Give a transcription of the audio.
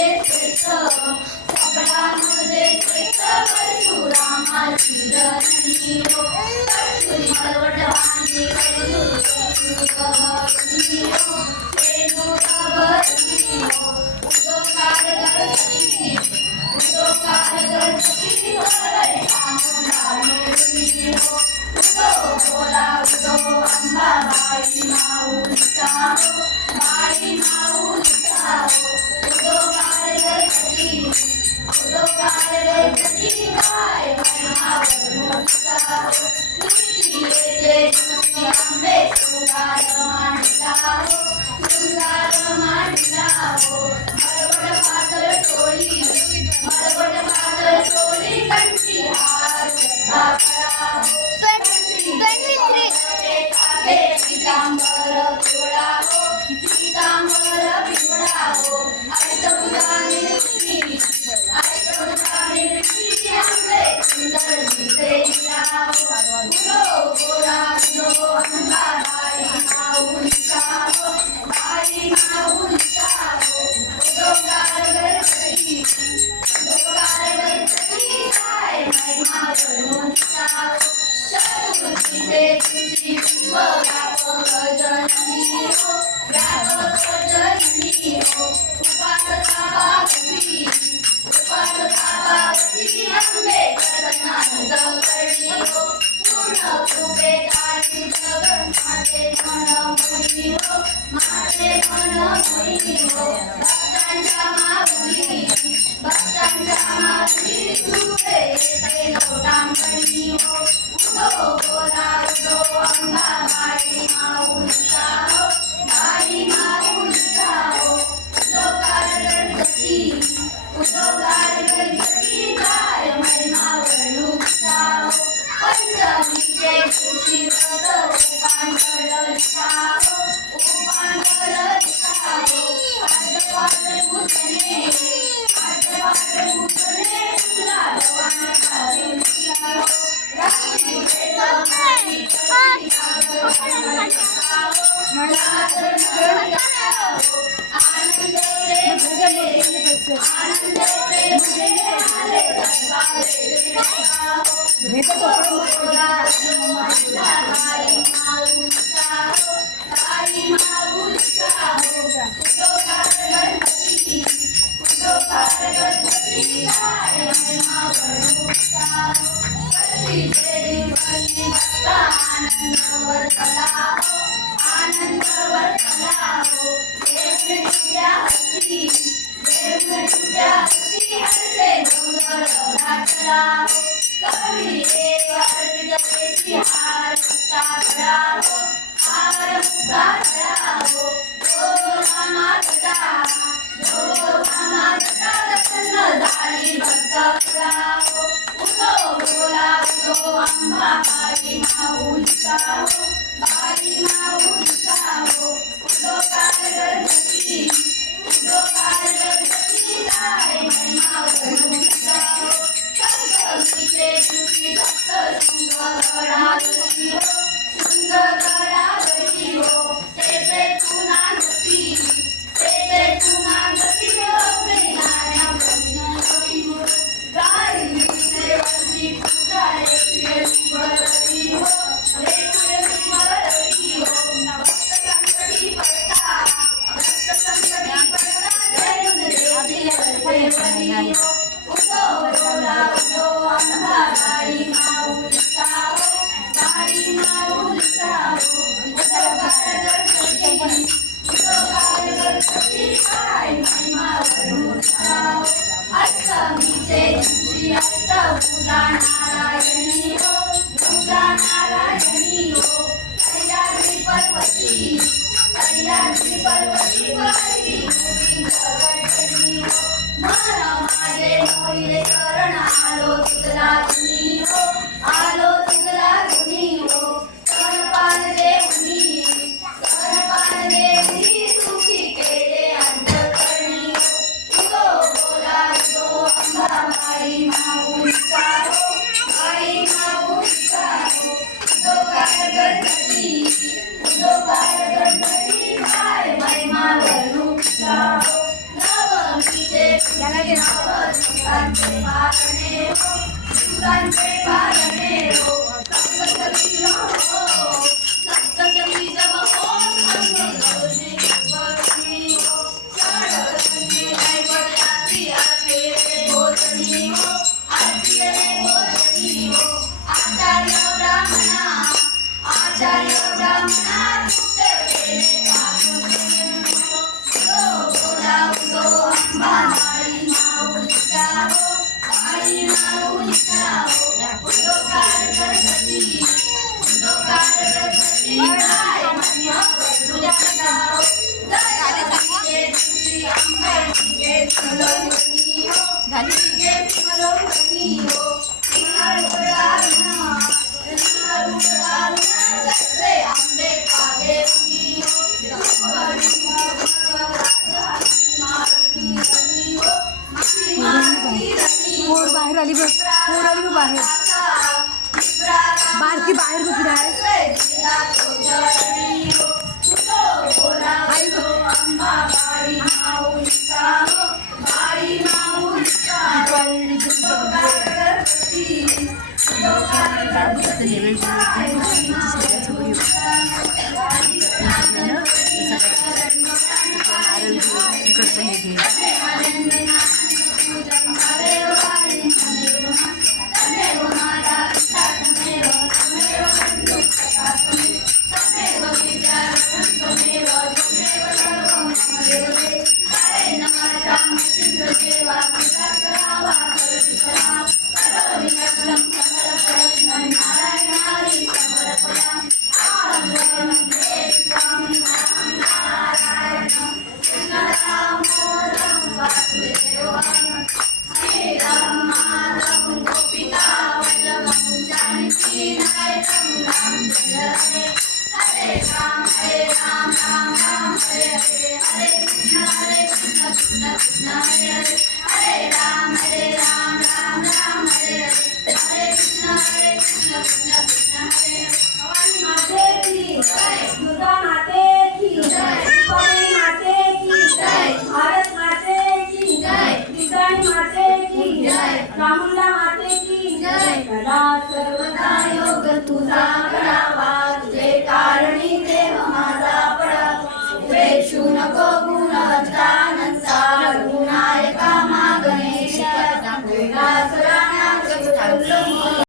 श्रेष्ठ सगळ्यामध्ये श्रेष्ठ परशुरामाची जननी हो कस्तुरी मलवट वांगी रेणुका भरणी हो उदोकार गणपती हरे चामुंडा मिळुनी हो उदो बोला उदो अंबाबाई माऊलीचा हो बाई माऊलीचा हो उदोकार गणपती काय महिमा वर्णूचा हो तुझी येते तुझी आंबे शृंगार मांडला हो शृंगार मांडला हो मरवट पातळ टोळी कंठी हार करा हो पीतांबर पिवळा हो पीतांबर पिवळा हो आयतपुराने आंबे सुंदर दिसे उदो गोरा उदो अंबाबाई माऊलीचा हो बाई माऊलीचा हो उदोकार गणपती काय महिमा वर्णूचा हो चतुर्थीचे तुझी व्यापक जननी हो व्यापक जननी हो उपासता पार्वती अंबे करणानंद करणी हो पूर्ण कृपेदारी जगन्माते मन मोहिनी हो माझे मन मोहिनी हो भक्तांच्या माऊली तुझे येते लोटांगणी हो उदो बोला उदो अंबाबाई माऊलीचा हो बाई माऊलीचा हो उदोकार गणपती काय महिमा वर्णूचा हो पंचमीचे दिवशी व्रत उपांडलिका हो पाच पुतणे तुला भगवान आनंद वर्तला हो हरसे डोंगर घाटला हो कवळी एक अर्पित हार मुक्ता गळा हो हार मुक्ता गळा हो माता प्रसन्न झाली भक्त कळा हो उदो बोला उदो अंबाबाई माऊलीचा हो बाई माऊलीचा हो उदोकार गणपती काय महिमा वर्णूचा हो संकल्पीचे दिवशी सप्त शृंगारावरी हो शृंगारावरी हो तेथे पुनानती हो ज्ञानावरी हो गायली देवाची पूजा रेखुयली वरती हो भक्त संकटी पडता उदो बोला उदो अंबाबाई माऊलीचा हो बाई माऊलीचा हो उदोकार गणपती काय महिमा वर्णूचा हो अष्टमीचे दिवशी अष्टभुजा नारायणी हो भुजा नारायणी हो सह्याद्री पर्वती पाहिली गणपती हो मन माझे सुतांचे पारणे हो, सुतांचे पारणे हो, सप्तशती हो, सप्तशती जब हो, संगमने भरणी हो, षडरंगी नैवेद्याची आरती रे भोजनी हो, आरती रे भोजनी हो, आचार्य ब्राह्मणा, आचार्य ब्राह्मणा तुझे केले पारून हो, बोला उदो अंबा माई माऊलीचा हो, माई माऊलीचा हो, उदो कार गणपती, उदो कार गणपती, काय महिमा तुझ्याचा हो, जय तुझी अंबे तुझे हो, झाली मलोनी हो, सगळे आंबे पागे पोर बाहेर आली बघ, पोर आली बघ बाहेर, बारकी बाहेर बघ आहे. आई गो अंबाबाई माऊलीचा